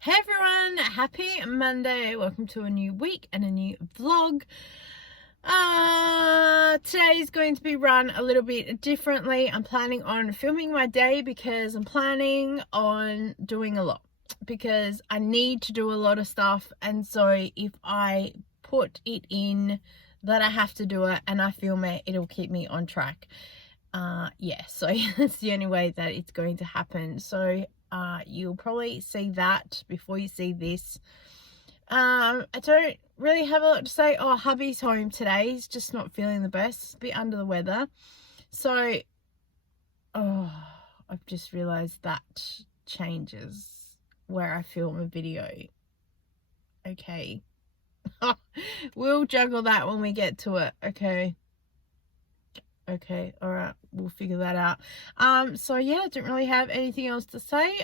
Hey everyone, happy Monday. Welcome to a new week and a new vlog. Today is going to be run a little bit differently. I'm planning on filming my day because I'm planning on doing a lot, because I need to do a lot of stuff, and so if I put it in that I have to do it and I film it, it'll keep me on track. Yeah, so that's the only way that it's going to happen. So you'll probably see that before you see this. I don't really have a lot to say. Oh, hubby's home today. He's just not feeling the best. He's a bit under the weather. So, I've just realized that changes where I film a video. Okay. We'll juggle that when we get to it. Okay, all right, we'll figure that out. So yeah, I don't really have anything else to say.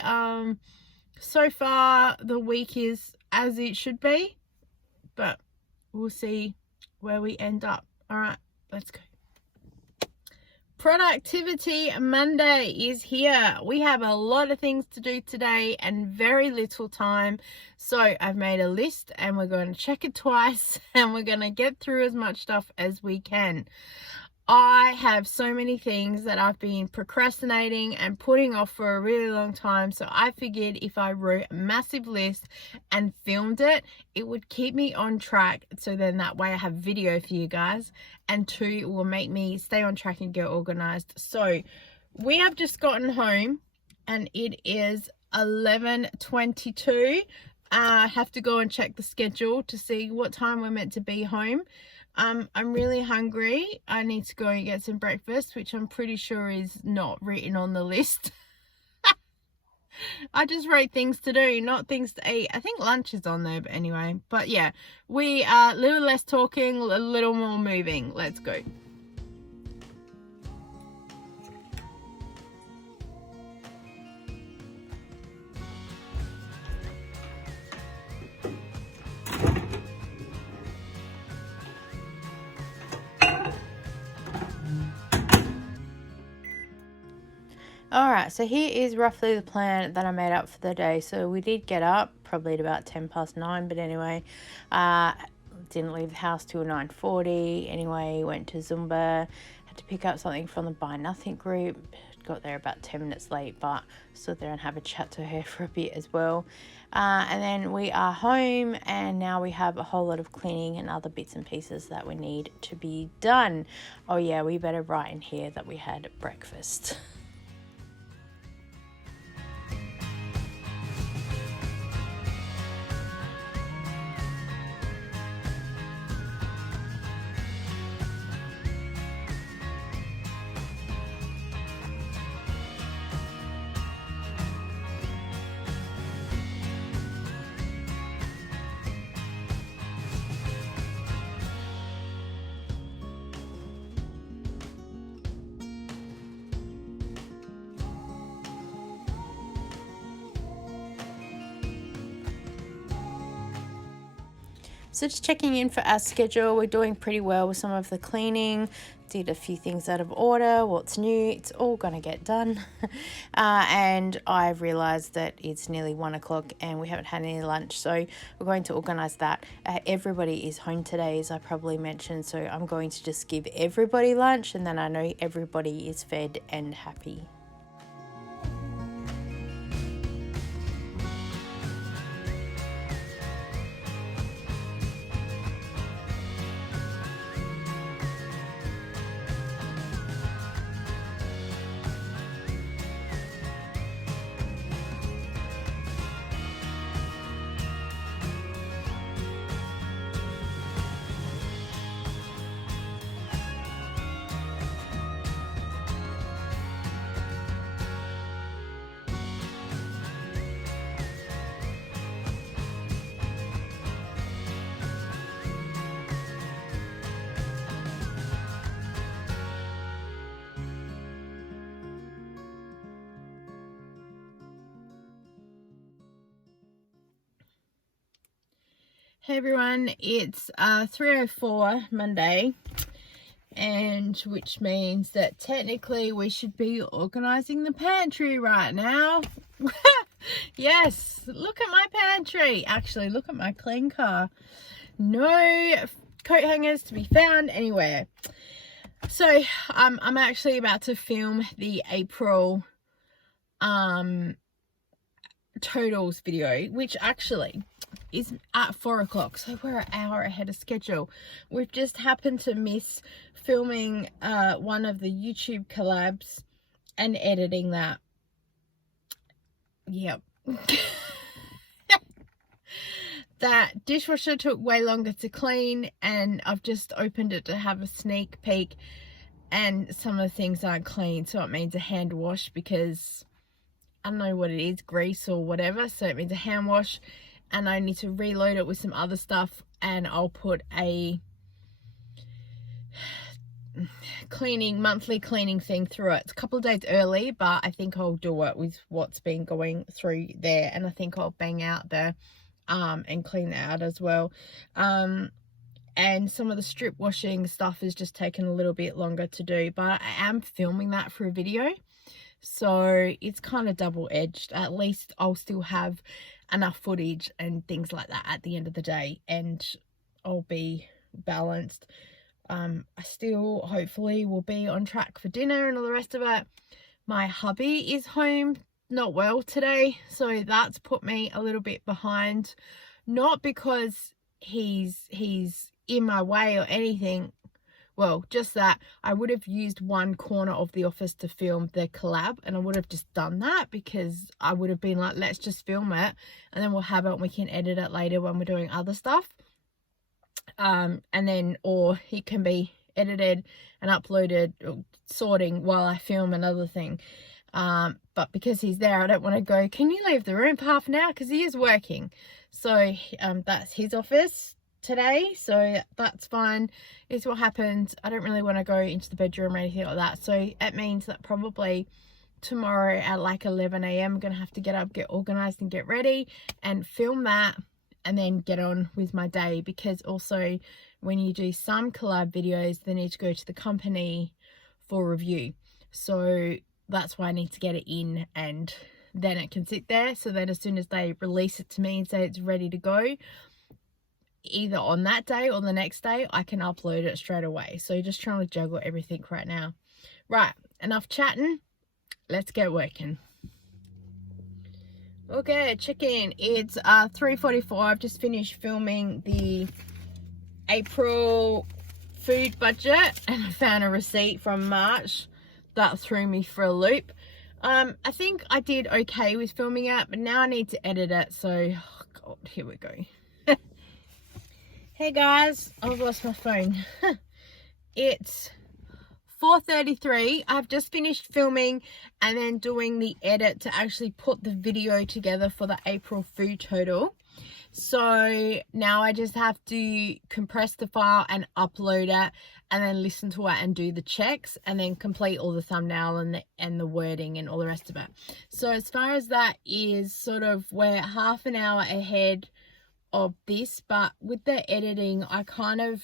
So far the week is as it should be, but we'll see where we end up. All right, let's go. Productivity Monday is here. We have a lot of things to do today and very little time. So I've made a list and we're going to check it twice and we're going to get through as much stuff as we can. I have so many things that I've been procrastinating and putting off for a really long time. So I figured if I wrote a massive list and filmed it, it would keep me on track. So then that way I have video for you guys. And two, it will make me stay on track and get organized. So we have just gotten home and it is 11:22. I have to go and check the schedule to see what time we're meant to be home. I'm really hungry. I need to go and get some breakfast, which I'm pretty sure is not written on the list. I just wrote things to do, not things to eat. I think lunch is on there, but anyway. But yeah, we are a little less talking, a little more moving. Let's go. Alright, so here is roughly the plan that I made up for the day. So we did get up probably at about 9:10, but anyway, didn't leave the house till 9:40. Anyway, went to Zumba, had to pick up something from the Buy Nothing group. Got there about 10 minutes late, but stood there and have a chat to her for a bit as well. And then we are home, and now we have a whole lot of cleaning and other bits and pieces that we need to be done. Oh yeah, we better write in here that we had breakfast. So just checking in for our schedule. We're doing pretty well with some of the cleaning. Did a few things out of order. What's new? It's all going to get done. And I've realised that it's nearly 1 o'clock and we haven't had any lunch. So we're going to organise that. Everybody is home today, as I probably mentioned. So I'm going to just give everybody lunch, and then I know everybody is fed and happy. Hey everyone, it's 3:04 Monday, and which means that technically we should be organizing the pantry right now. Yes, look at my pantry. Actually, look at my clean car. No coat hangers to be found anywhere. So I'm actually about to film the April totals video, which actually is at 4 o'clock, so we're an hour ahead of schedule. We've just happened to miss filming one of the YouTube collabs and editing that. Yep. That dishwasher took way longer to clean, and I've just opened it to have a sneak peek, and some of the things aren't clean, so it means a hand wash, because I don't know what it is, grease or whatever, so it means a hand wash, and I need to reload it with some other stuff, and I'll put a monthly cleaning thing through it. It's a couple of days early, but I think I'll do it with what's been going through there, and I think I'll bang out there and clean that out as well. And some of the strip washing stuff is just taking a little bit longer to do, but I am filming that for a video, so it's kind of double-edged. At least I'll still have enough footage and things like that at the end of the day, and I'll be balanced. I still hopefully will be on track for dinner and all the rest of it. My hubby is home not well today, so that's put me a little bit behind, not because he's in my way or anything. Well, just that I would have used one corner of the office to film the collab, and I would have just done that because I would have been like, let's just film it and then we'll have it and we can edit it later when we're doing other stuff. And then, or it can be edited and uploaded, sorting while I film another thing. But because he's there, I don't want to go, can you leave the room for half an hour? Because he is working. So that's his office today, so that's fine. Is what happens. I don't really want to go into the bedroom or anything like that, so it means that probably tomorrow at like 11 a.m. I'm gonna have to get up, get organized and get ready and film that, and then get on with my day, because also when you do some collab videos, they need to go to the company for review, so that's why I need to get it in, and then it can sit there, so then as soon as they release it to me and say it's ready to go, either on that day or the next day, I can upload it straight away. So just trying to juggle everything right now. Right, enough chatting, let's get working. Okay, check in. It's 3:44. I've just finished filming the April food budget, and I found a receipt from March that threw me for a loop. I think I did okay with filming it, but now I need to edit it, so oh god, here we go. Hey guys, I've lost my phone. It's 4:33. I've just finished filming and then doing the edit to actually put the video together for the April food total. So now I just have to compress the file and upload it, and then listen to it and do the checks, and then complete all the thumbnail and the wording and all the rest of it. So as far as that is, sort of, we're half an hour ahead of this, but with the editing, I kind of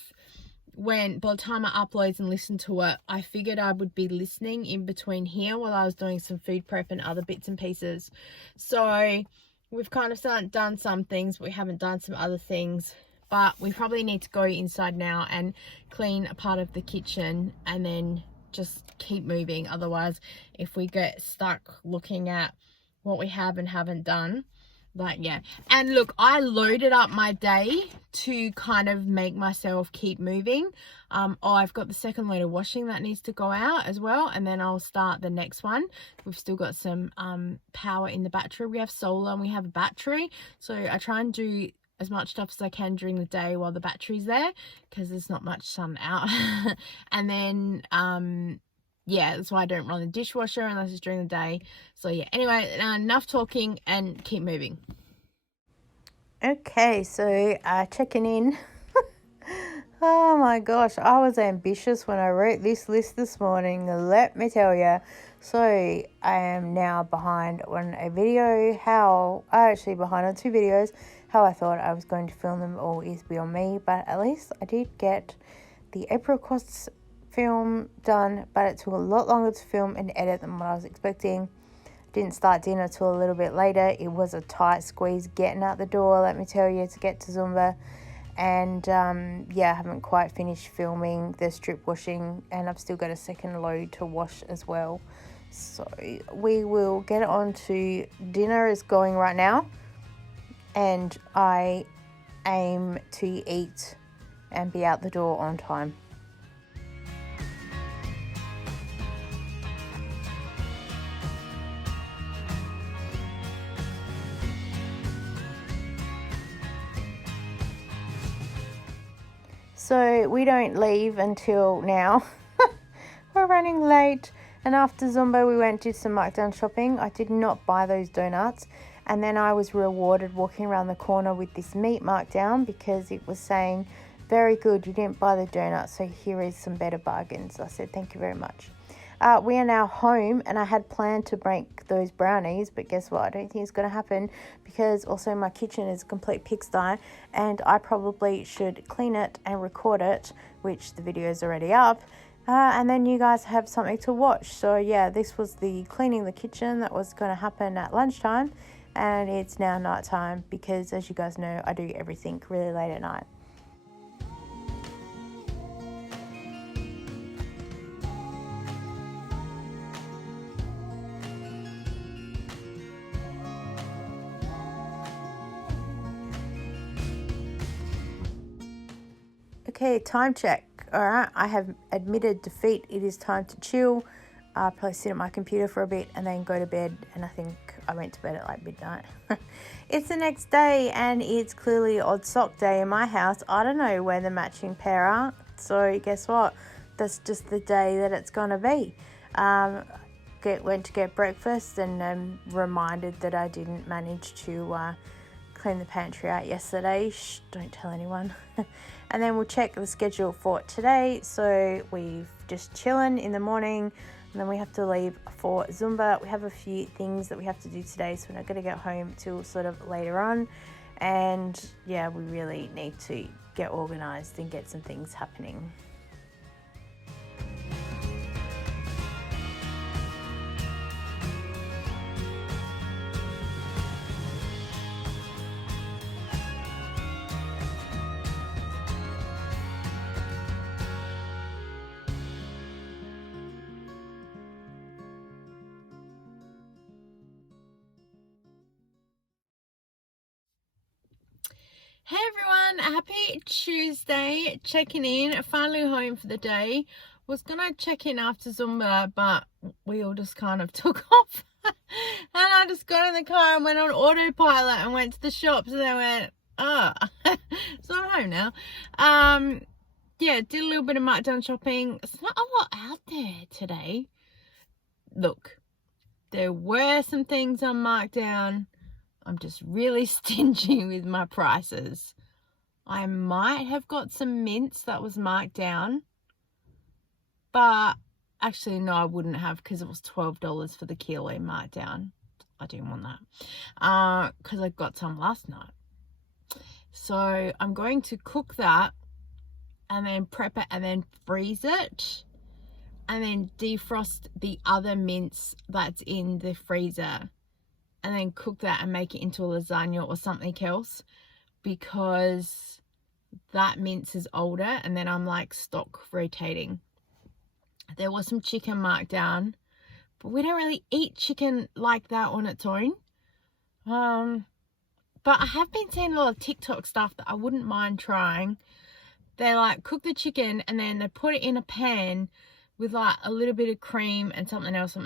by the time I upload and listen to it, I figured I would be listening in between here while I was doing some food prep and other bits and pieces. So we've kind of done some things, but we haven't done some other things, but we probably need to go inside now and clean a part of the kitchen and then just keep moving. Otherwise, if we get stuck looking at what we have and haven't done, like, yeah. And look, I loaded up my day to kind of make myself keep moving. I've got the second load of washing that needs to go out as well, and then I'll start the next one. We've still got some power in the battery. We have solar and we have a battery, so I try and do as much stuff as I can during the day while the battery's there, because there's not much sun out. And then yeah, that's why I don't run the dishwasher unless it's during the day. So yeah, anyway, enough talking and keep moving. Okay, so checking in. Oh my gosh, I was ambitious when I wrote this list this morning, let me tell you. So I am now behind on a video, behind on 2 videos. How I thought I was going to film them all is beyond me, but at least I did get the April Costs film done, but it took a lot longer to film and edit than what I was expecting. Didn't start dinner till a little bit later. It was a tight squeeze getting out the door, let me tell you, to get to Zumba. And I haven't quite finished filming the strip washing, and I've still got a second load to wash as well. So we will get on to dinner is going right now, and I aim to eat and be out the door on time. So we don't leave until now. We're running late. And after Zumba, we went to some markdown shopping. I did not buy those donuts. And then I was rewarded walking around the corner with this meat markdown because it was saying, very good, you didn't buy the donuts, so here is some better bargains. I said, thank you very much. We are now home, and I had planned to make those brownies, but guess what? I don't think it's going to happen because also my kitchen is a complete pigsty, and I probably should clean it and record it, which the video is already up, and then you guys have something to watch. So yeah, this was the cleaning the kitchen that was going to happen at lunchtime, and it's now nighttime because, as you guys know, I do everything really late at night. Okay, time check. All right, I have admitted defeat. It is time to chill. I'll probably sit at my computer for a bit and then go to bed. And I think I went to bed at like midnight. It's the next day and it's clearly odd sock day in my house. I don't know where the matching pair are. So guess what? That's just the day that it's going to be. Went to get breakfast and reminded that I didn't manage to clean the pantry out yesterday. Shh, don't tell anyone. And then we'll check the schedule for today. So we've just chilling in the morning, and then we have to leave for Zumba. We have a few things that we have to do today, so we're not going to get home till sort of later on. And yeah, we really need to get organized and get some things happening. Hey everyone, happy Tuesday, checking in, finally home for the day. Was gonna check in after Zumba, but we all just kind of took off. And I just got in the car and went on autopilot and went to the shops, and I went, so I'm home now. Did a little bit of markdown shopping. It's not a lot out there today. Look, there were some things on markdown. I'm just really stingy with my prices. I might have got some mints that was marked down, but actually no, I wouldn't have, because it was $12 for the kilo marked down. I didn't want that because I got some last night. So I'm going to cook that and then prep it and then freeze it and then defrost the other mints that's in the freezer, and then cook that and make it into a lasagna or something else, because that mince is older and then I'm like stock rotating. There was some chicken marked down, but we don't really eat chicken like that on its own. But I have been seeing a lot of TikTok stuff that I wouldn't mind trying. They like cook the chicken and then they put it in a pan with like a little bit of cream and something else.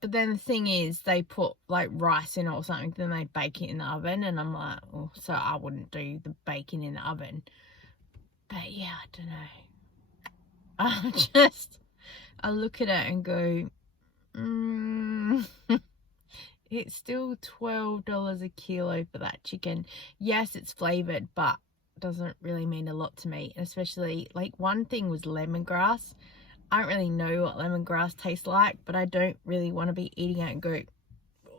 But then the thing is, they put like rice in it or something, then they bake it in the oven, and I'm like, oh, so I wouldn't do the baking in the oven. But yeah, I don't know. I look at it and go, it's still $12 a kilo for that chicken. Yes, it's flavored, but doesn't really mean a lot to me. And especially, like, one thing was lemongrass. I don't really know what lemongrass tastes like, but I don't really want to be eating it and go,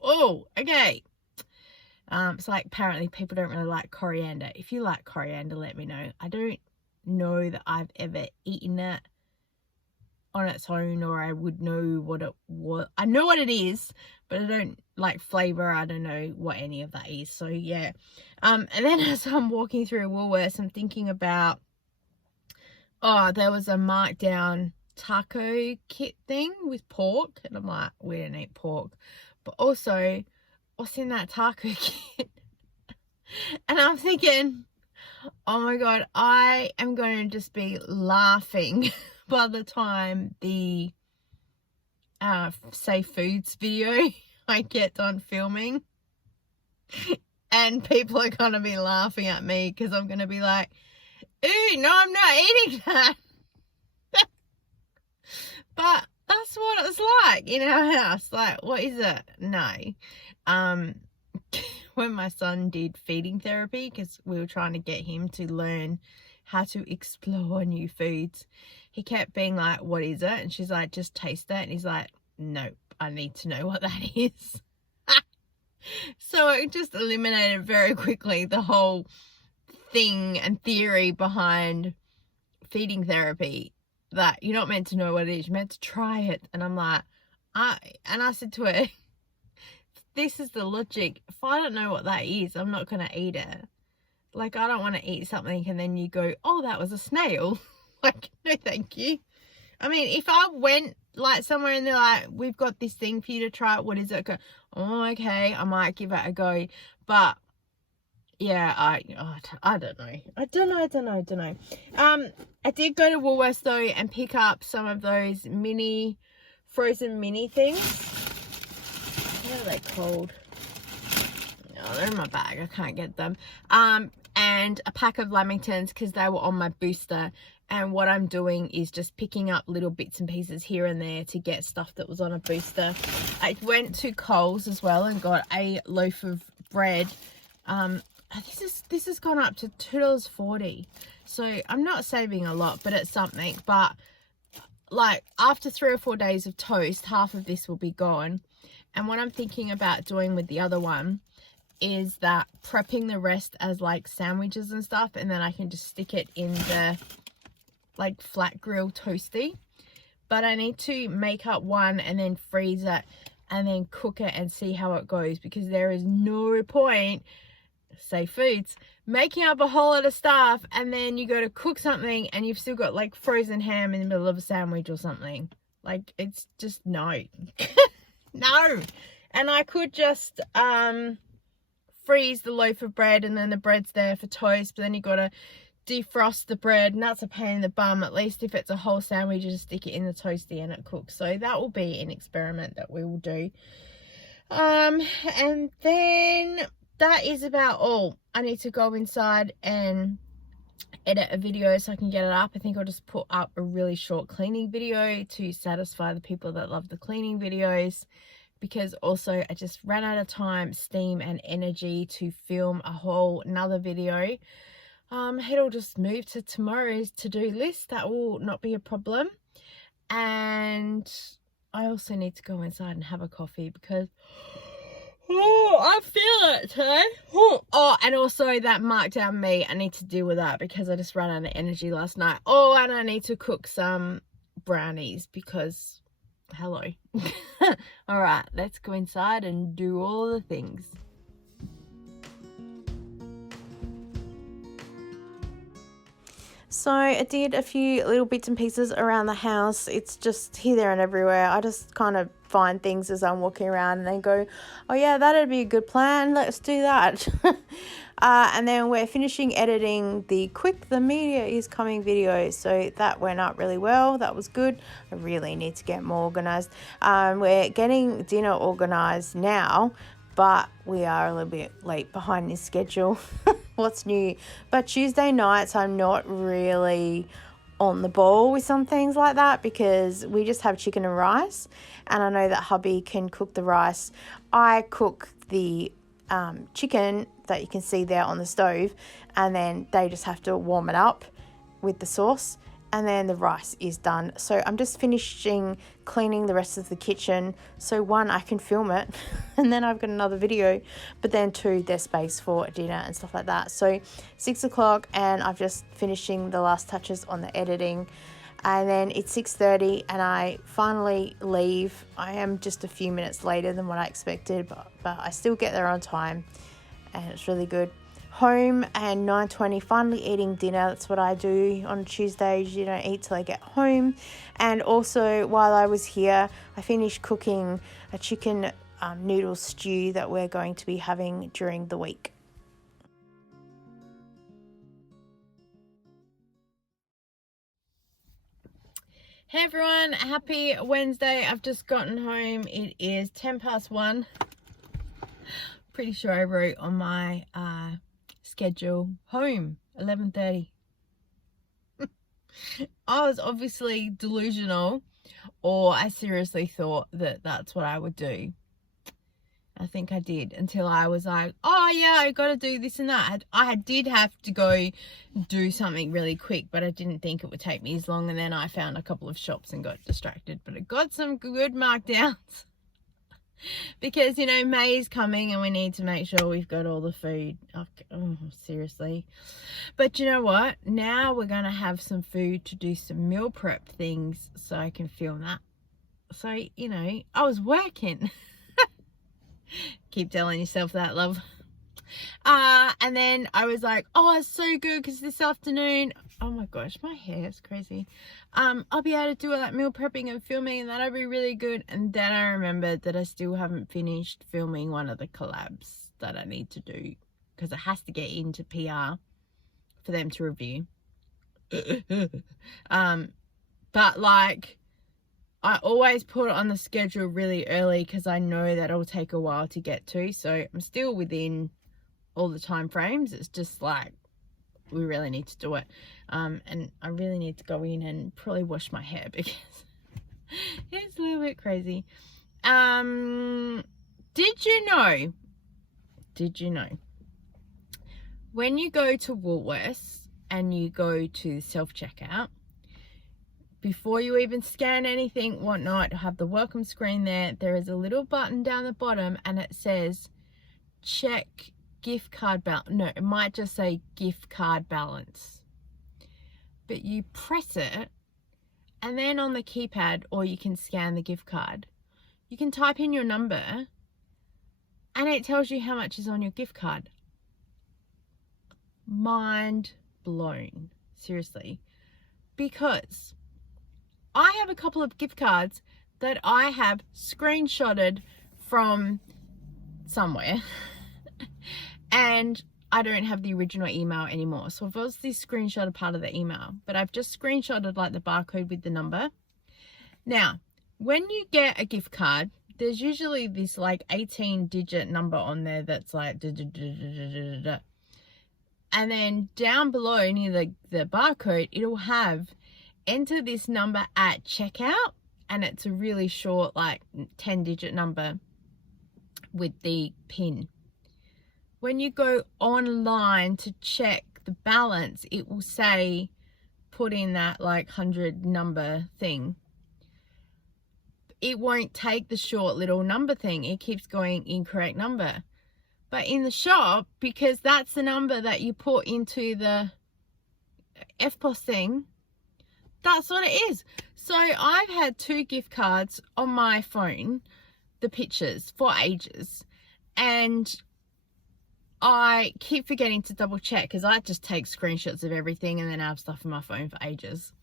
oh, okay. It's like, apparently people don't really like coriander. If you like coriander, let me know. I don't know that I've ever eaten it on its own, or I would know what it was. I know what it is, but I don't like flavor. I don't know what any of that is. So yeah. And then as I'm walking through Woolworths, I'm thinking about, oh, there was a markdown taco kit thing with pork, and I'm like, we don't eat pork. But also, what's in that taco kit? And I'm thinking, oh my god, I am going to just be laughing by the time the Safe Foods video I get done filming. And people are going to be laughing at me because I'm going to be like, ooh, no, I'm not eating that. But that's what it's like in our house. Like, what is it? No. When my son did feeding therapy, because we were trying to get him to learn how to explore new foods, he kept being like, what is it? And she's like, just taste it. And he's like, nope, I need to know what that is. So it just eliminated very quickly the whole thing and theory behind feeding therapy, that you're not meant to know what it is, you're meant to try it. And I'm like, I said to her, this is the logic. If I don't know what that is, I'm not going to eat it. Like, I don't want to eat something and then you go, oh, that was a snail. Like, no, thank you. I mean, if I went like somewhere and they're like, we've got this thing for you to try, what is it? Go, oh, okay, I might give it a go. But yeah, I don't know. I don't know. I did go to Woolworths though and pick up some of those frozen mini things. What are they called? Oh, they're in my bag. I can't get them. And a pack of lamingtons because they were on my booster. And what I'm doing is just picking up little bits and pieces here and there to get stuff that was on a booster. I went to Coles as well and got a loaf of bread. This has gone up to $2.40. So I'm not saving a lot, but it's something. But like, after 3 or 4 days of toast, half of this will be gone. And what I'm thinking about doing with the other one is that prepping the rest as like sandwiches and stuff, and then I can just stick it in the like flat grill toasty. But I need to make up one and then freeze it and then cook it and see how it goes, because there is no point, Safe Foods, making up a whole lot of stuff and then you go to cook something and you've still got like frozen ham in the middle of a sandwich or something. Like, it's just no. No. And I could just freeze the loaf of bread and then the bread's there for toast, but then you got to defrost the bread and that's a pain in the bum. At least if it's a whole sandwich, you just stick it in the toasty and it cooks. So that will be an experiment that we will do. And then that is about all. I need to go inside and edit a video so I can get it up. I think I'll just put up a really short cleaning video to satisfy the people that love the cleaning videos, because also I just ran out of time, steam and energy to film a whole another video. It'll just move to tomorrow's to-do list. That will not be a problem. And I also need to go inside and have a coffee because I feel it today. Oh, and also that markdown meat, I need to deal with that because I just ran out of energy last night. Oh, and I need to cook some brownies because, hello. All right, let's go inside and do all the things. So I did a few little bits and pieces around the house. It's just here, there and everywhere. I just kind of find things as I'm walking around and then go, oh yeah, that'd be a good plan. Let's do that. And then we're finishing editing the media is coming video. So that went up really well. That was good. I really need to get more organized. We're getting dinner organized now, but we are a little bit late behind this schedule. What's new? But Tuesday nights I'm not really on the ball with some things like that because we just have chicken and rice, and I know that hubby can cook the rice. I cook the chicken that you can see there on the stove, and then they just have to warm it up with the sauce, and then the rice is done. So I'm just finishing cleaning the rest of the kitchen, so one, I can film it and then I've got another video, but then two, there's space for dinner and stuff like that. So 6 o'clock and I'm just finishing the last touches on the editing, and then it's 6:30 and I finally leave. I am just a few minutes later than what I expected, but I still get there on time and it's really good. Home and 9:20, finally eating dinner. That's what I do on Tuesdays. You don't eat till I get home. And also, while I was here, I finished cooking a chicken noodle stew that we're going to be having during the week. Hey everyone, happy Wednesday. I've just gotten home. It is 1:10. Pretty sure I wrote on my schedule home 11:30. I was obviously delusional, or I seriously thought that that's what I would do. I think I did, until I was like, oh yeah, I got to do this and that. I did have to go do something really quick, but I didn't think it would take me as long. And then I found a couple of shops and got distracted, but it got some good markdowns. Because, you know, May's coming and we need to make sure we've got all the food. Oh, seriously. But you know what? Now we're going to have some food to do some meal prep things so I can film that. So, you know, I was working. Keep telling yourself that, love. And then I was like, oh, it's so good because this afternoon, oh my gosh, my hair is crazy. I'll be able to do all that meal prepping and filming, and that'll be really good. And then I remembered that I still haven't finished filming one of the collabs that I need to do, because it has to get into PR for them to review. But like, I always put it on the schedule really early because I know that it'll take a while to get to. So I'm still within all the time frames. It's just like, we really need to do it. And I really need to go in and probably wash my hair because it's a little bit crazy. Did you know when you go to Woolworths and you go to self-checkout, before you even scan anything, whatnot, have the welcome screen there is a little button down the bottom and it says check gift card balance. No, it might just say gift card balance. But you press it, and then on the keypad, or you can scan the gift card, you can type in your number and it tells you how much is on your gift card. Mind blown. Seriously. Because I have a couple of gift cards that I have screenshotted from somewhere and I don't have the original email anymore. So I've obviously screenshotted part of the email, but I've just screenshotted like the barcode with the number. Now, when you get a gift card, there's usually this like 18-digit number on there that's like da, da, da, da, da, da, da. And then down below near the barcode, it'll have enter this number at checkout, and it's a really short like 10-digit number with the PIN. When you go online to check the balance, it will say put in that like 100 number thing. It won't take the short little number thing. It keeps going incorrect number. But in the shop, because that's the number that you put into the FPOS thing, that's what it is. So I've had 2 gift cards on my phone, the pictures, for ages. And I keep forgetting to double check because I just take screenshots of everything and then I have stuff in my phone for ages.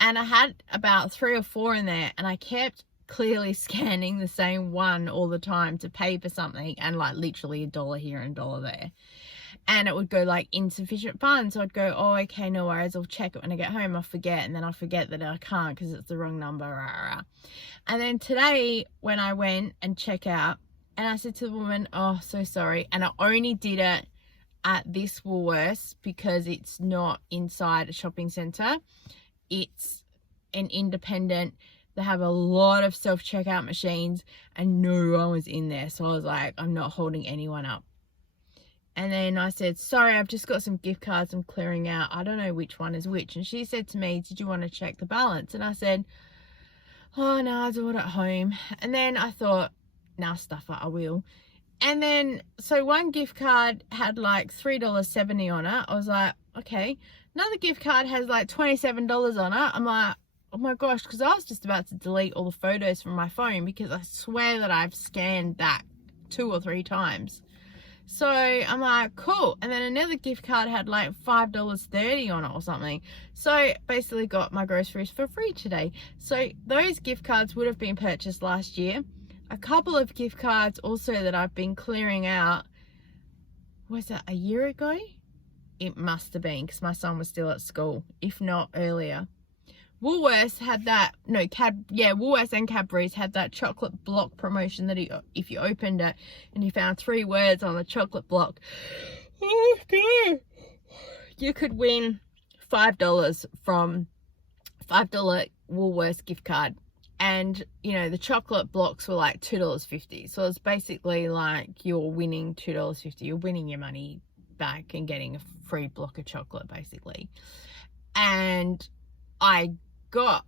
And I had about 3 or 4 in there, and I kept clearly scanning the same one all the time to pay for something, and like literally $1 here and $1 there. And it would go like insufficient funds. So I'd go, oh, okay, no worries. I'll check it when I get home. I'll forget. And then I'll forget that I can't because it's the wrong number. Rah, rah. And then today when I went and check out, and I said to the woman, oh, so sorry. And I only did it at this Woolworths because it's not inside a shopping centre. It's an independent, They have a lot of self-checkout machines and no one was in there. So I was like, I'm not holding anyone up. And then I said, sorry, I've just got some gift cards I'm clearing out. I don't know which one is which. And she said to me, did you want to check the balance? And I said, oh, no, I'll do it at home. And then I thought, nah, stuff it, I will. And then, so one gift card had like $3.70 on it. I was like, okay. Another gift card has like $27 on it. I'm like, oh my gosh, because I was just about to delete all the photos from my phone because I swear that I've scanned that 2 or 3 times. So I'm like, cool. And then another gift card had like $5.30 on it or something. So basically got my groceries for free today. So those gift cards would have been purchased last year. A couple of gift cards also that I've been clearing out, was that a year ago? It must have been, because my son was still at school, if not earlier. Woolworths had that, Woolworths and Cadbury's had that chocolate block promotion that if you opened it and you found 3 words on the chocolate block, you could win $5 from $5 Woolworths gift card. And, you know, the chocolate blocks were like $2.50. So it's basically like you're winning $2.50. You're winning your money back and getting a free block of chocolate, basically. And I got,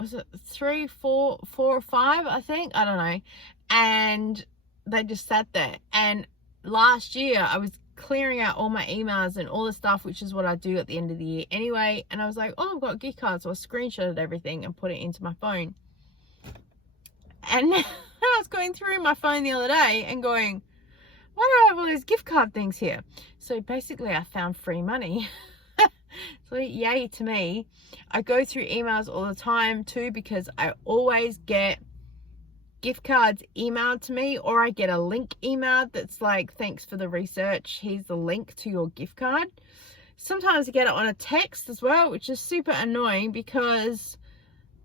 was it 3, 4 or 5, I think? I don't know. And they just sat there. And last year I was clearing out all my emails and all the stuff, which is what I do at the end of the year anyway. And I was like, oh, I've got gift cards. So I screenshotted everything and put it into my phone. And I was going through my phone the other day and going, why do I have all these gift card things here? So basically I found free money. So yay to me. I go through emails all the time too, because I always get gift cards emailed to me, or I get a link emailed that's like, thanks for the research, here's the link to your gift card. Sometimes I get it on a text as well, which is super annoying because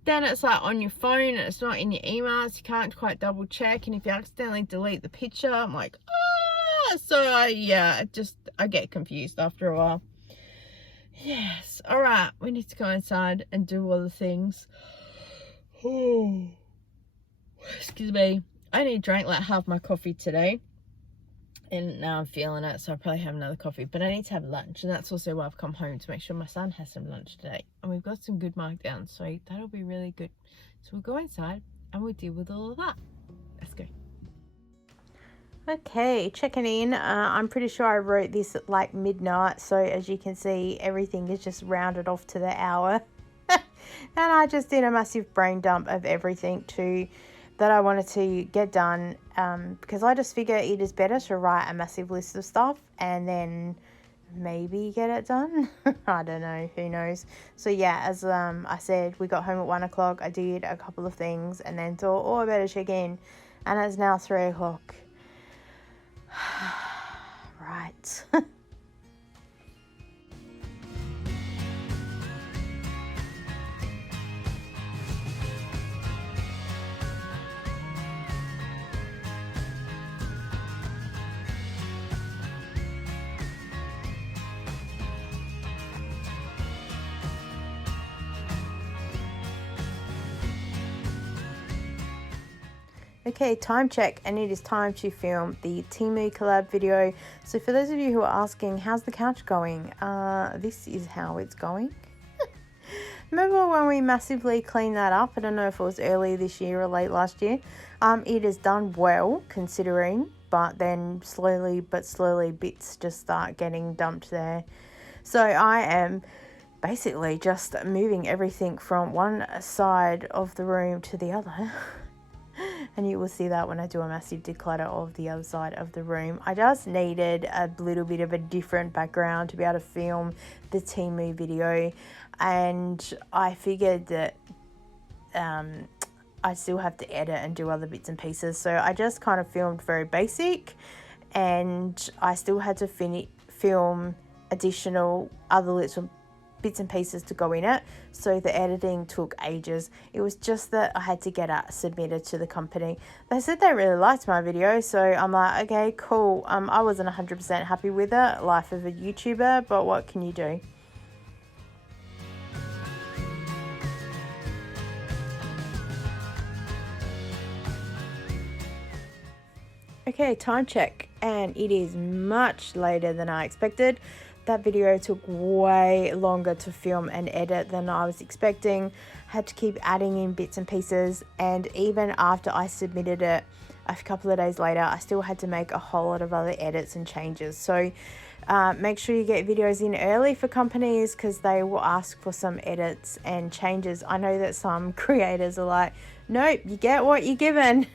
then it's like on your phone and it's not in your emails. You can't quite double check, and if you accidentally delete the picture, I'm like, so I get confused after a while. Yes, all right, we need to go inside and do all the things. Oh, excuse me. I only drank like half my coffee today, and now I'm feeling it, so I'll probably have another coffee. But I need to have lunch, and that's also why I've come home, to make sure my son has some lunch today. And we've got some good markdowns, so that'll be really good. So we'll go inside and we'll deal with all of that. Let's go. Okay, checking in. I'm pretty sure I wrote this at like midnight, so as you can see, everything is just rounded off to the hour. And I just did a massive brain dump of everything too that I wanted to get done, because I just figure it is better to write a massive list of stuff and then maybe get it done. I don't know, who knows. So yeah, as I said, we got home at 1 o'clock. I did a couple of things and then thought, oh, I better check in, and it's now 3 o'clock. Right. Okay, time check, and it is time to film the Temu collab video. So for those of you who are asking, how's the couch going? This is how it's going. Remember when we massively cleaned that up? I don't know if it was early this year or late last year. It has done well considering, but then slowly bits just start getting dumped there. So I am basically just moving everything from one side of the room to the other. And you will see that when I do a massive declutter of the other side of the room. I just needed a little bit of a different background to be able to film the Temu video. And I figured that I still have to edit and do other bits and pieces. So I just kind of filmed very basic. And I still had to film additional other little bits and pieces to go in it, so the editing took ages. It was just that I had to get it submitted to the company. They said they really liked my video, so I'm like, okay, cool. I wasn't 100% happy with it, life of a YouTuber, but what can you do? Okay, time check, and it is much later than I expected. That video took way longer to film and edit than I was expecting. Had to keep adding in bits and pieces, and even after I submitted it a couple of days later, I still had to make a whole lot of other edits and changes. So make sure you get videos in early for companies, because they will ask for some edits and changes. I know that some creators are like, nope, you get what you're given.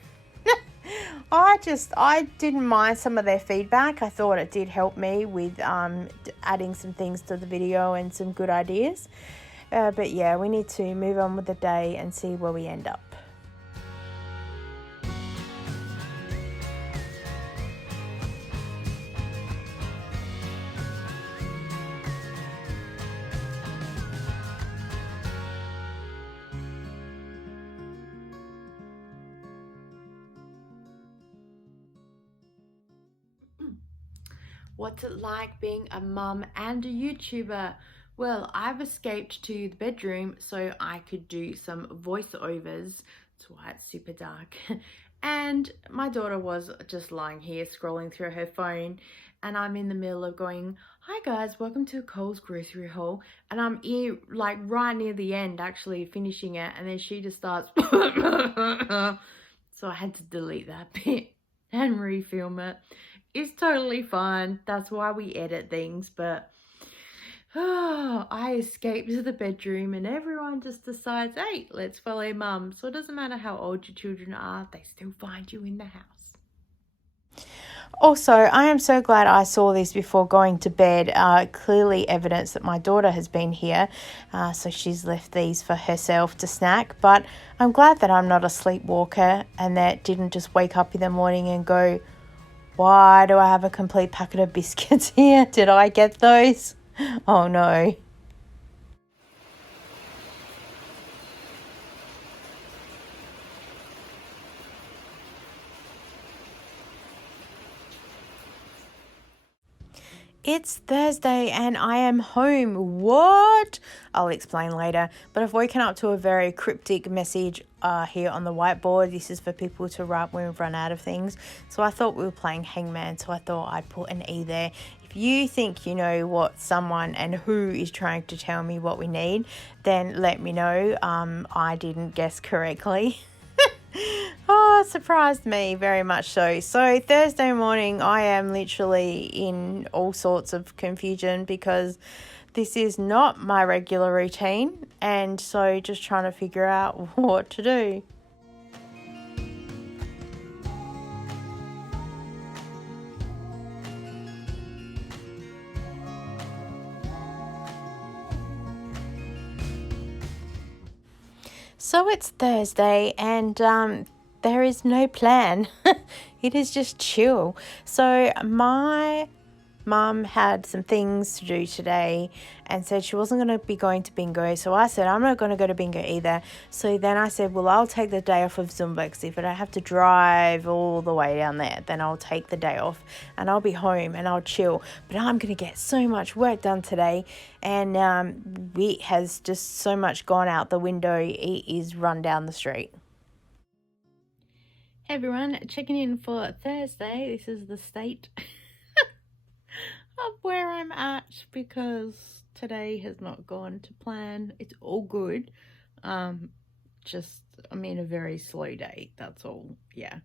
I didn't mind some of their feedback. I thought it did help me with adding some things to the video and some good ideas. But yeah, we need to move on with the day and see where we end up. What's it like being a mum and a YouTuber? Well, I've escaped to the bedroom so I could do some voiceovers. That's why it's super dark. And my daughter was just lying here scrolling through her phone, and I'm in the middle of going, hi guys, welcome to Cole's grocery haul. And I'm here like right near the end actually finishing it, and then she just starts so I had to delete that bit and refilm it. It's totally fine. That's why we edit things. But I escaped to the bedroom, and everyone just decides, hey, let's follow mum. So it doesn't matter how old your children are, they still find you in the house. Also, I am so glad I saw this before going to bed. Clearly evidence that my daughter has been here. So she's left these for herself to snack. But I'm glad that I'm not a sleepwalker and that didn't just wake up in the morning and go, why do I have a complete packet of biscuits here? Did I get those? Oh no. It's Thursday and I am home. What? I'll explain later. But I've woken up to a very cryptic message here on the whiteboard. This is for people to write when we've run out of things. So I thought we were playing Hangman, so I thought I'd put an E there. If you think you know what someone and who is trying to tell me what we need, then let me know. I didn't guess correctly. Oh, it surprised me very much so. So Thursday morning, I am literally in all sorts of confusion because this is not my regular routine, and so just trying to figure out what to do. So it's Thursday and there is no plan. It is just chill. So my mum had some things to do today and said she wasn't going to be going to bingo. So I said, I'm not going to go to bingo either. So then I said, well, I'll take the day off of Zumba, because if I don't have to drive all the way down there, then I'll take the day off and I'll be home and I'll chill. But I'm going to get so much work done today, and it has just so much gone out the window. It is run down the street. Hey everyone, checking in for Thursday. This is the state of where I'm at, because today has not gone to plan. It's all good. Just I'm in a very slow day, that's all. Yeah.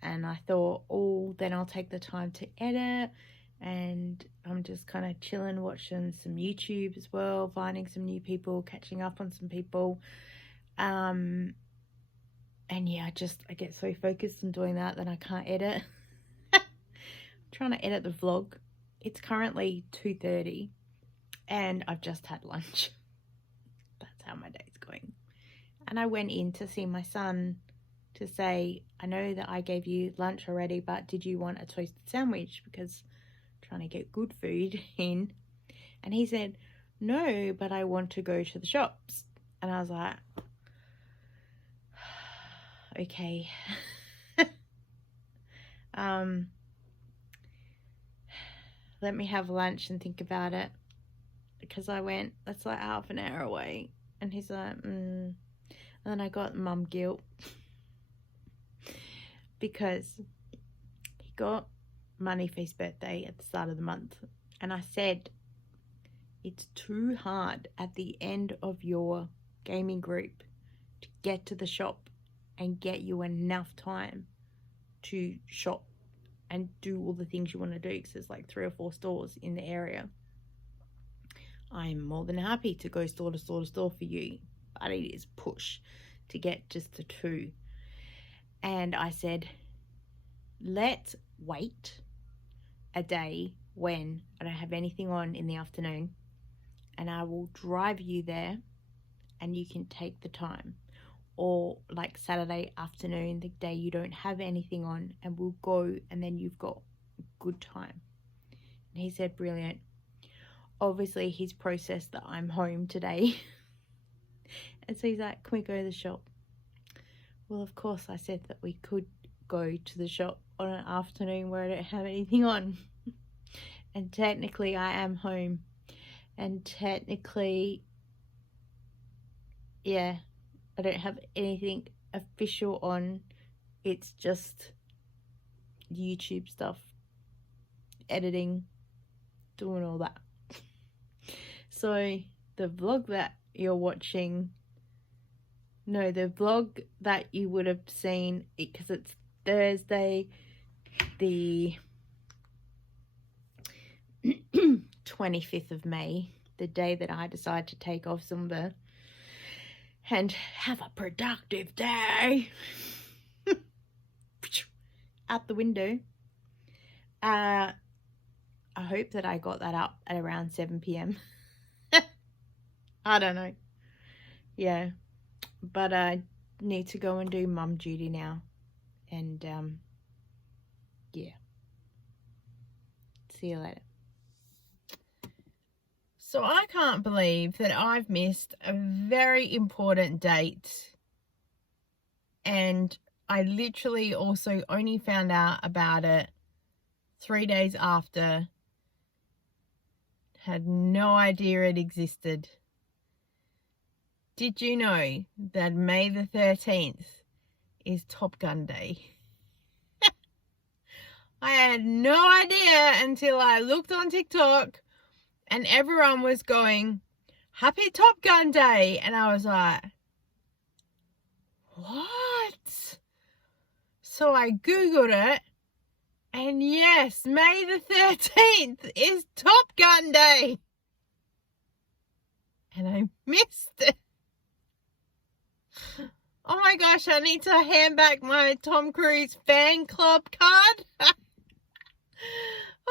And I thought, oh, then I'll take the time to edit, and I'm just kind of chilling, watching some YouTube as well, finding some new people, catching up on some people. And yeah, I get so focused on doing that I can't edit. I'm trying to edit the vlog. It's currently 2:30 and I've just had lunch. That's how my day's going. And I went in to see my son to say, I know that I gave you lunch already, but did you want a toasted sandwich? Because I'm trying to get good food in. And he said, no, but I want to go to the shops. And I was like, okay. Let me have lunch and think about it, because I went, that's like half an hour away, and he's like, And then I got mum guilt because he got Moneyfeast's birthday at the start of the month, and I said it's too hard at the end of your gaming group to get to the shop and get you enough time to shop and do all the things you want to do, because there's like 3 or 4 stores in the area. I'm more than happy to go store to store to store for you, but it is push to get just to 2. And I said, let's wait a day when I don't have anything on in the afternoon, and I will drive you there and you can take the time. Or like Saturday afternoon, the day you don't have anything on, and we'll go, and then you've got a good time. And he said, brilliant. Obviously, he's processed that I'm home today. And so he's like, can we go to the shop? Well, of course, I said that we could go to the shop on an afternoon where I don't have anything on. And technically, I am home. And technically, yeah, I don't have anything official on. It's just YouTube stuff, editing, doing all that. So the vlog that you're watching, no, the vlog that you would have seen, because it's Thursday, the 25th of May, the day that I decide to take off Zumba and have a productive day out the window. I hope that I got that up at around 7 p.m. I don't know. Yeah. But I need to go and do mum duty now. And, yeah. See you later. So I can't believe that I've missed a very important date, and I literally also only found out about it 3 days after. Had no idea it existed. Did you know that May the 13th is Top Gun Day? I had no idea until I looked on TikTok and everyone was going, Happy Top Gun Day. And I was like, what? So I Googled it, and yes, May the 13th is Top Gun Day. And I missed it. Oh my gosh, I need to hand back my Tom Cruise fan club card.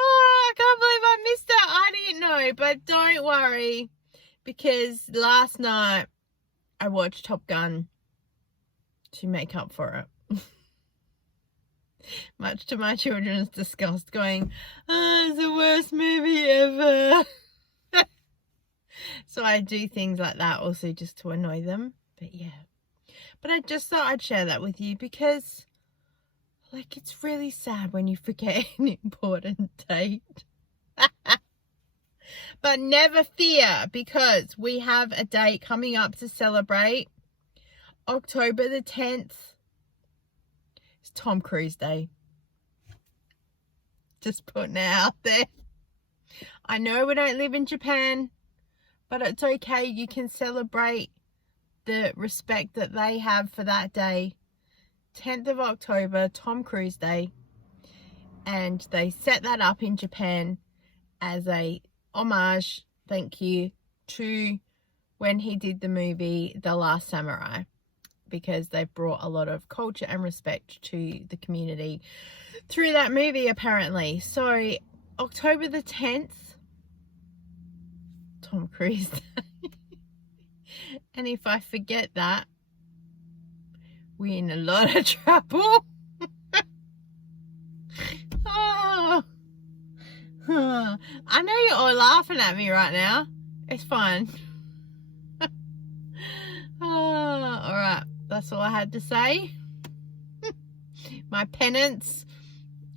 Oh, I can't believe I missed it. I didn't know, but don't worry, because last night I watched Top Gun to make up for it. Much to my children's disgust, going, oh, it's the worst movie ever. So I do things like that also just to annoy them. But yeah. But I just thought I'd share that with you, because like, it's really sad when you forget an important date. But never fear, because we have a date coming up to celebrate. October the 10th. It's Tom Cruise Day. Just putting it out there. I know we don't live in Japan, but it's okay. You can celebrate the respect that they have for that day. 10th of October, Tom Cruise Day. And they set that up in Japan as a homage, thank you, to when he did the movie The Last Samurai, because they brought a lot of culture and respect to the community through that movie, apparently. So October the 10th, Tom Cruise Day. And if I forget that, we're in a lot of trouble. Oh. I know you're all laughing at me right now. It's fine. Oh, all right. That's all I had to say. My penance.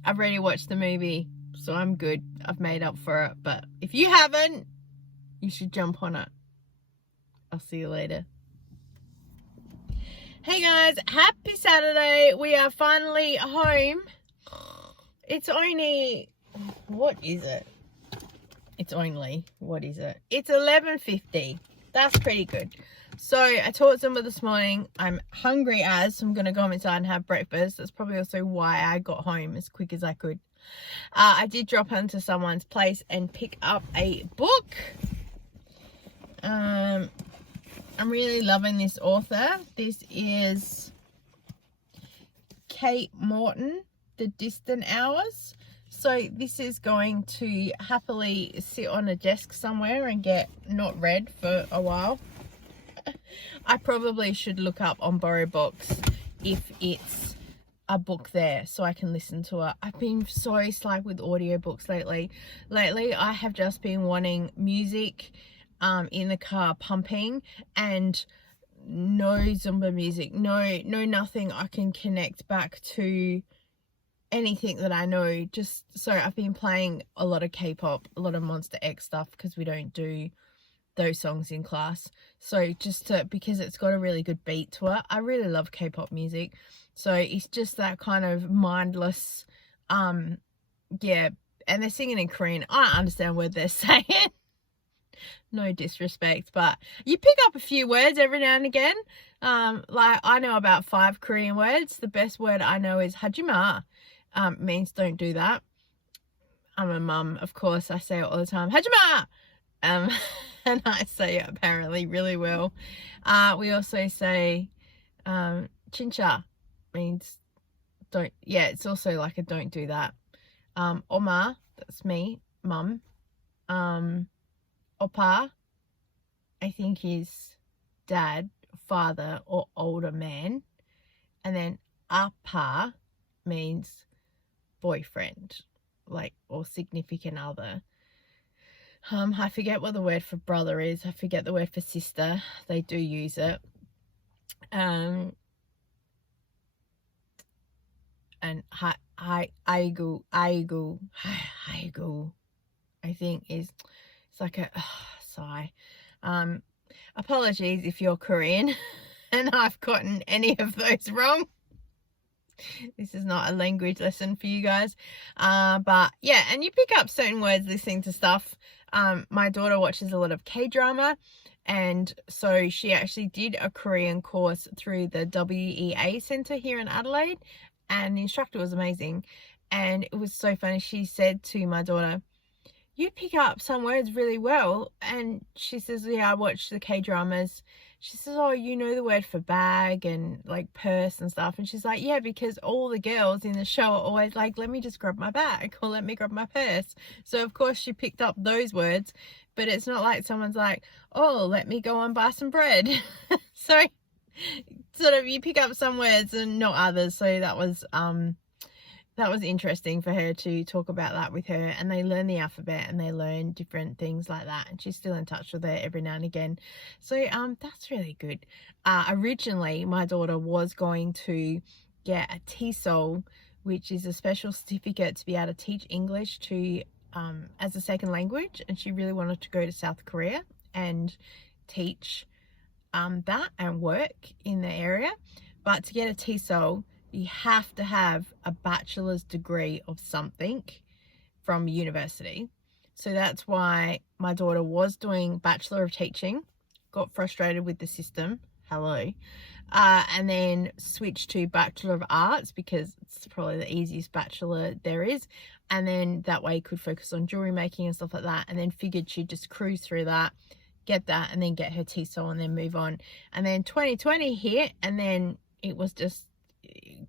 I've already watched the movie, so I'm good. I've made up for it. But if you haven't, you should jump on it. I'll see you later. Hey guys, happy Saturday. We are finally home. It's only, what is it? It's 11:50. That's pretty good. So I taught Zumba this morning. I'm hungry so I'm going to go inside and have breakfast. That's probably also why I got home as quick as I could. I did drop into someone's place and pick up a book. I'm really loving this author. This is Kate Morton, The Distant Hours. So this is going to happily sit on a desk somewhere and get not read for a while. I probably should look up on BorrowBox if it's a book there so I can listen to it. I've been so slack with audiobooks lately. I have just been wanting music in the car pumping, and no Zumba music, no nothing I can connect back to anything that I know. Just so I've been playing a lot of K-pop, a lot of Monster X stuff, because we don't do those songs in class. So because it's got a really good beat to it. I really love K-pop music. So it's just that kind of mindless, yeah, and they're singing in Korean. I don't understand what they're saying. No disrespect, but you pick up a few words every now and again. Like I know about 5 Korean words. The best word I know is hajima. Means don't do that. I'm a mum, of course. I say it all the time. Hajima! And I say it apparently really well. We also say chincha, means don't. Yeah, it's also like a don't do that. Oma, that's me, mum. Opa, I think is dad, father, or older man. And then apa means boyfriend, like, or significant other. I forget what the word for brother is. I forget the word for sister. They do use it. And aigu, I think is, it's like a sigh. Apologies if you're Korean and I've gotten any of those wrong. This is not a language lesson for you guys. But yeah, and you pick up certain words listening to stuff. My daughter watches a lot of K-drama, and so she actually did a Korean course through the WEA Centre here in Adelaide, and the instructor was amazing. And it was so funny. She said to my daughter, "You pick up some words really well." And she says, "Yeah, I watch the K-dramas." She says, "Oh, you know the word for bag and like purse and stuff." And she's like, "Yeah, because all the girls in the show are always like, let me just grab my bag or let me grab my purse." So of course she picked up those words, but it's not like someone's like, "Oh, let me go and buy some bread." So sort of you pick up some words and not others. So that was interesting for her to talk about that with her, and they learn the alphabet and they learn different things like that, and she's still in touch with her every now and again. So that's really good. Originally my daughter was going to get a TESOL, which is a special certificate to be able to teach English to as a second language, and she really wanted to go to South Korea and teach that and work in the area. But to get a TESOL, you have to have a bachelor's degree of something from university. So that's why my daughter was doing Bachelor of Teaching, got frustrated with the system, and then switched to Bachelor of Arts because it's probably the easiest bachelor there is. And then that way could focus on jewelry making and stuff like that. And then figured she'd just cruise through that, get that, and then get her TESOL and then move on. And then 2020 hit, and then it was just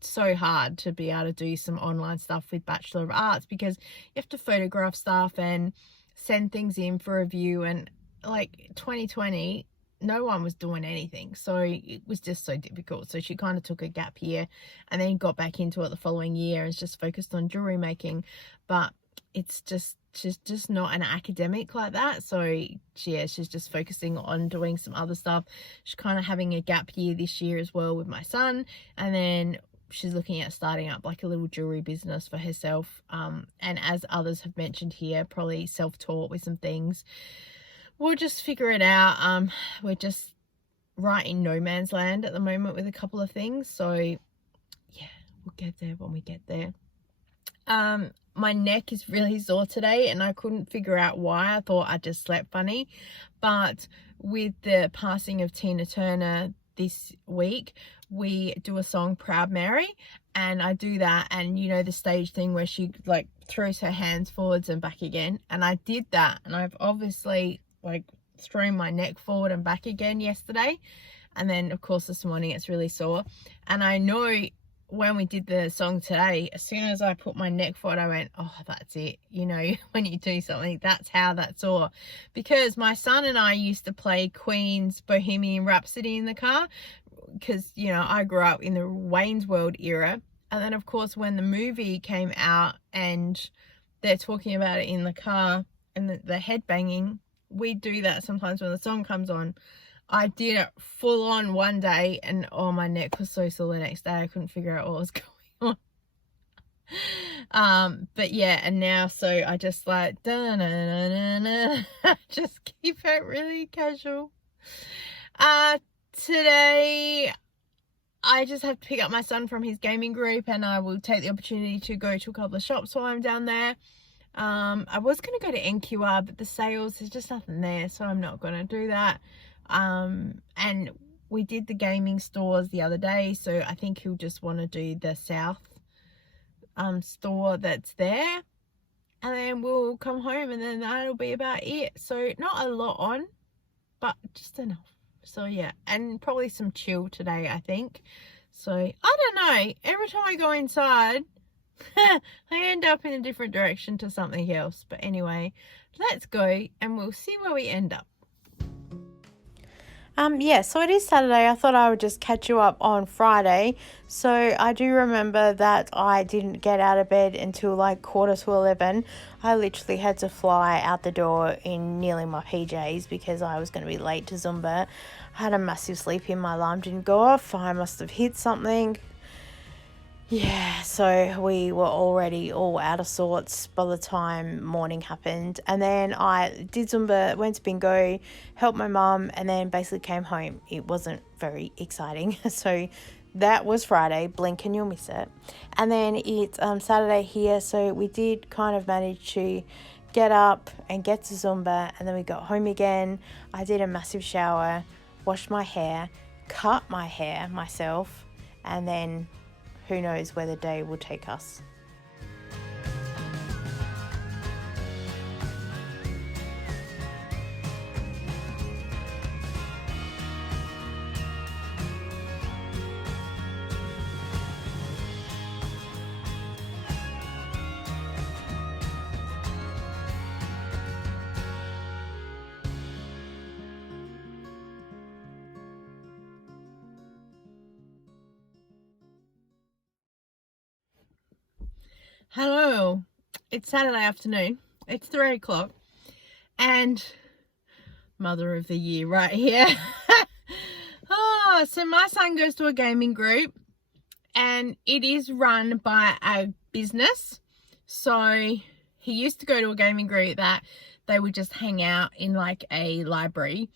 so hard to be able to do some online stuff with Bachelor of Arts because you have to photograph stuff and send things in for review, and like 2020 no one was doing anything, so it was just so difficult. So she kind of took a gap year and then got back into it the following year and just focused on jewelry making. But it's she's just not an academic like that, so yeah, she's just focusing on doing some other stuff. She's kind of having a gap year this year as well with my son, and then she's looking at starting up like a little jewelry business for herself, and as others have mentioned here, probably self-taught with some things. We'll just figure it out. We're just right in no man's land at the moment with a couple of things, so yeah, we'll get there when we get there. My neck is really sore today and I couldn't figure out why. I thought I just slept funny, but with the passing of Tina Turner this week, we do a song, Proud Mary, and I do that, and you know the stage thing where she like throws her hands forwards and back again, and I did that, and I've obviously like thrown my neck forward and back again yesterday, and then of course this morning it's really sore. And I know when we did the song today, as soon as I put my neck forward, I went, oh, that's it. You know, when you do something, that's how that's sore. Because my son and I used to play Queen's Bohemian Rhapsody in the car, because, you know, I grew up in the Wayne's World era. And then, of course, when the movie came out and they're talking about it in the car and the head banging, we do that sometimes when the song comes on. I did it full on one day, and oh, my neck was so sore the next day. I couldn't figure out what was going on. But yeah, and now so I just like just keep it really casual. Today I just have to pick up my son from his gaming group, and I will take the opportunity to go to a couple of shops while I'm down there. I was going to go to NQR, but the sales, there's just nothing there, so I'm not going to do that. And we did the gaming stores the other day, so I think he'll just want to do the South store that's there, and then we'll come home, and then that'll be about it. So not a lot on, but just enough. So yeah, and probably some chill today, I think. So I don't know, every time I go inside I end up in a different direction to something else. But anyway, let's go and we'll see where we end up. Yeah, so it is Saturday. I thought I would just catch you up on Friday. So I do remember that I didn't get out of bed until like 11:15. I literally had to fly out the door in nearly my PJs because I was going to be late to Zumba. I had a massive sleep in, my alarm didn't go off. I must have hit something. Yeah, so we were already all out of sorts by the time morning happened. And then I did Zumba, went to bingo, helped my mum, and then basically came home. It wasn't very exciting. So that was Friday. Blink and you'll miss it. And then it's Saturday here, so we did kind of manage to get up and get to Zumba, and then we got home again. I did a massive shower, washed my hair, cut my hair myself, and then who knows where the day will take us. Hello, it's Saturday afternoon. It's 3 o'clock and mother of the year right here. So my son goes to a gaming group and it is run by a business. So he used to go to a gaming group that they would just hang out in like a library,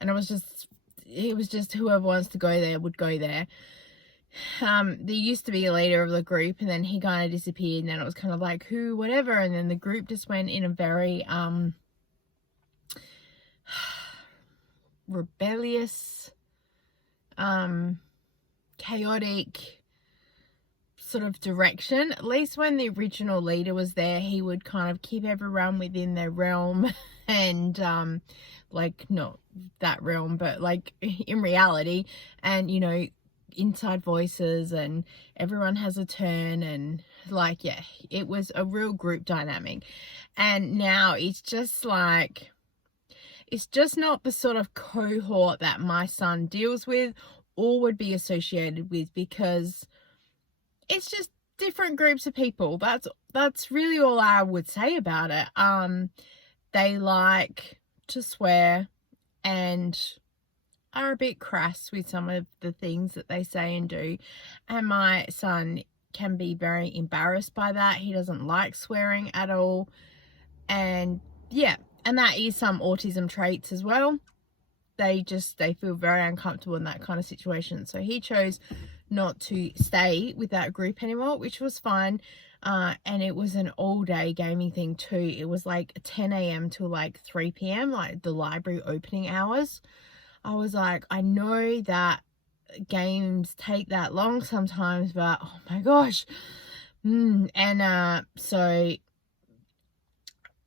and it was just whoever wants to go there would go there. There used to be a leader of the group, and then he kind of disappeared, and then it was kind of like who, whatever, and then the group just went in a very rebellious, chaotic sort of direction. At least when the original leader was there, he would kind of keep everyone within their realm and like not that realm, but like in reality, and you know, inside voices, and everyone has a turn, and like, yeah, it was a real group dynamic. And now it's just like, it's just not the sort of cohort that my son deals with or would be associated with, because it's just different groups of people. That's really all I would say about it. They like to swear and are a bit crass with some of the things that they say and do, and my son can be very embarrassed by that. He doesn't like swearing at all, and yeah, and that is some autism traits as well. They feel very uncomfortable in that kind of situation, so he chose not to stay with that group anymore, which was fine. And it was an all-day gaming thing too. It was like 10 a.m. till like 3 p.m., like the library opening hours. I was like, I know that games take that long sometimes, but oh my gosh. So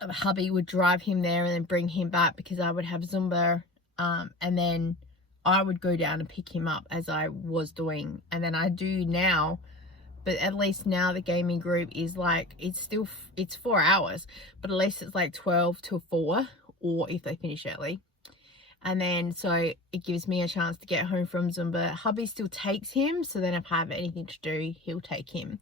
hubby would drive him there and then bring him back because I would have Zumba, and then I would go down and pick him up as I was doing, and then I do now. But at least now the gaming group is like, it's 4 hours, but at least it's like 12 till 4, or if they finish early. And then so it gives me a chance to get home from Zumba. Hubby still takes him, so then if I have anything to do, he'll take him.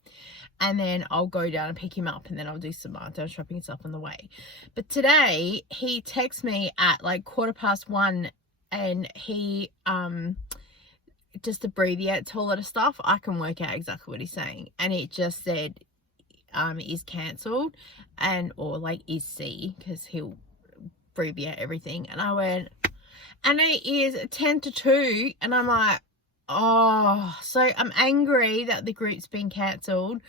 And then I'll go down and pick him up, and then I'll do some markdown shopping and stuff on the way. But today he texts me at like 1:15, and he just abbreviates a whole lot of stuff. I can work out exactly what he's saying, and it just said is cancelled, and or like is C, because he'll abbreviate everything. And I went, and it is 10 to 2, and I'm like, oh, so I'm angry that the group's been cancelled.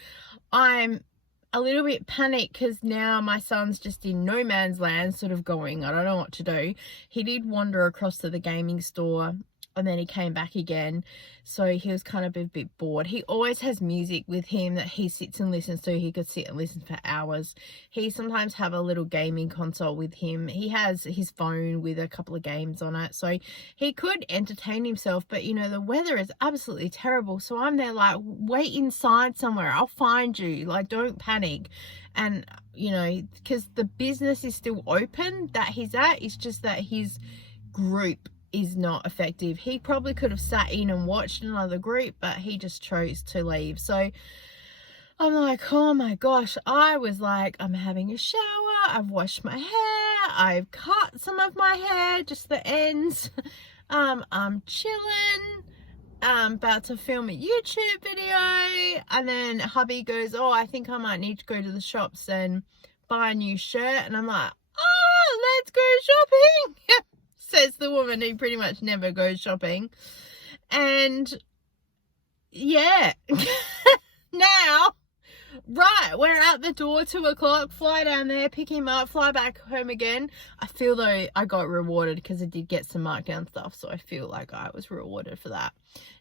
I'm a little bit panicked because now my son's just in no man's land, sort of going, I don't know what to do. He did wander across to the gaming store, and then he came back again, so he was kind of a bit bored. He always has music with him that he sits and listens to. He could sit and listen for hours. He sometimes have a little gaming console with him. He has his phone with a couple of games on it, so he could entertain himself. But you know, the weather is absolutely terrible, so I'm there like, wait inside somewhere, I'll find you, like, don't panic. And you know, because the business is still open that he's at, it's just that his group is not effective. He probably could have sat in and watched another group, but he just chose to leave. So I'm like, oh my gosh. I was like, I'm having a shower, I've washed my hair, I've cut some of my hair, just the ends. I'm chilling, about to film a YouTube video, and then hubby goes, oh, I think I might need to go to the shops and buy a new shirt. And I'm like, oh, let's go shopping. Says the woman who pretty much never goes shopping. And yeah, now, right, we're at the door, 2 o'clock, fly down there, pick him up, fly back home again. I feel though I got rewarded because I did get some markdown stuff, so I feel like I was rewarded for that.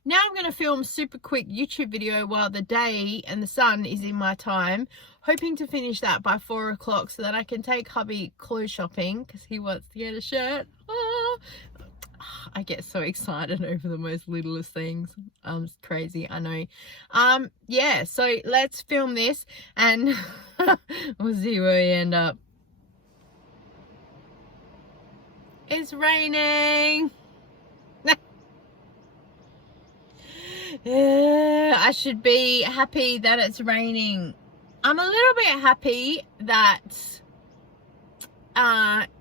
Now I'm going to film a super quick YouTube video while the day and the sun is in my time, hoping to finish that by 4 o'clock so that I can take hubby clothes shopping because he wants to get a shirt. Oh, I get so excited over the most littlest things. It's crazy, I know. Yeah, so let's film this and we'll see where we end up. It's raining. I should be happy that it's raining. I'm a little bit happy that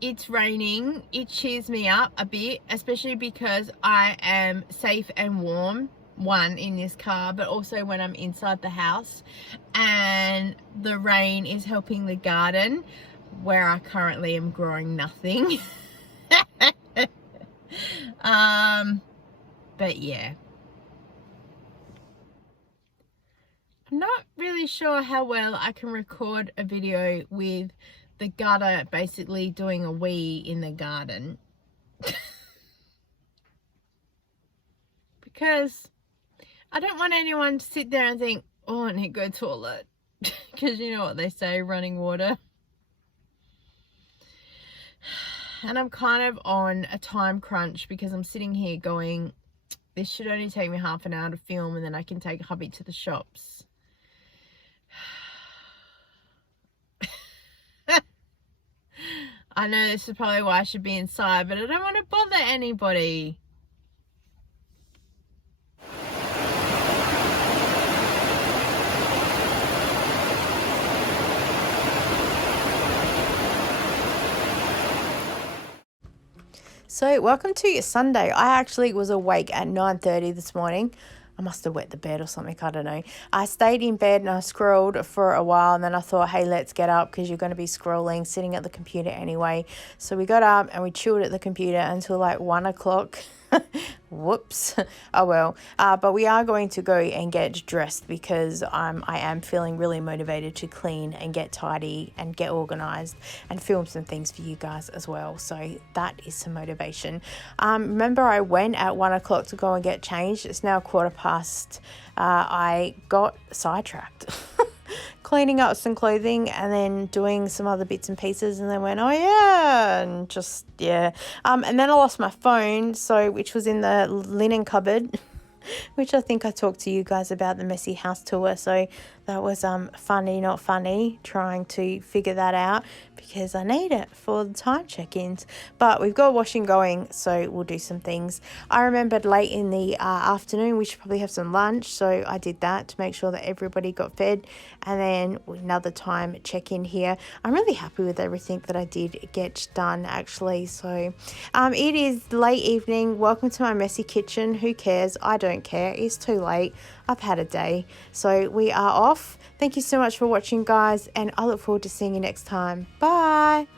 it's raining. It cheers me up a bit, especially because I am safe and warm, one, in this car, but also when I'm inside the house, and the rain is helping the garden where I currently am growing nothing. But yeah, I'm not really sure how well I can record a video with the gutter basically doing a wee in the garden. Because I don't want anyone to sit there and think, oh, I need to go to the toilet. Because you know what they say, running water. And I'm kind of on a time crunch because I'm sitting here going, this should only take me half an hour to film, and then I can take hubby to the shops. I know this is probably why I should be inside, but I don't want to bother anybody. So welcome to your Sunday. I actually was awake at 9:30 this morning. I must have wet the bed or something, I don't know. I stayed in bed and I scrolled for a while, and then I thought, hey, let's get up because you're going to be scrolling, sitting at the computer anyway. So we got up and we chilled at the computer until like 1 o'clock. Whoops. Oh well. But we are going to go and get dressed because I am feeling really motivated to clean and get tidy and get organized and film some things for you guys as well. So that is some motivation. Remember, I went at 1 o'clock to go and get changed. It's now 15:15. I got sidetracked. Cleaning up some clothing and then doing some other bits and pieces, and then went, oh yeah, and just, yeah. And then I lost my phone, which was in the linen cupboard, which I think I talked to you guys about, the messy house tour. So that was funny, not funny, trying to figure that out because I need it for the time check-ins. But we've got washing going, so we'll do some things. I remembered late in the afternoon we should probably have some lunch, so I did that to make sure that everybody got fed. And then another time check-in here. I'm really happy with everything that I did get done, actually. So it is late evening. Welcome to my messy kitchen. Who cares? I don't care. It's too late. I've had a day. So we are off. Thank you so much for watching, guys, and I look forward to seeing you next time. Bye.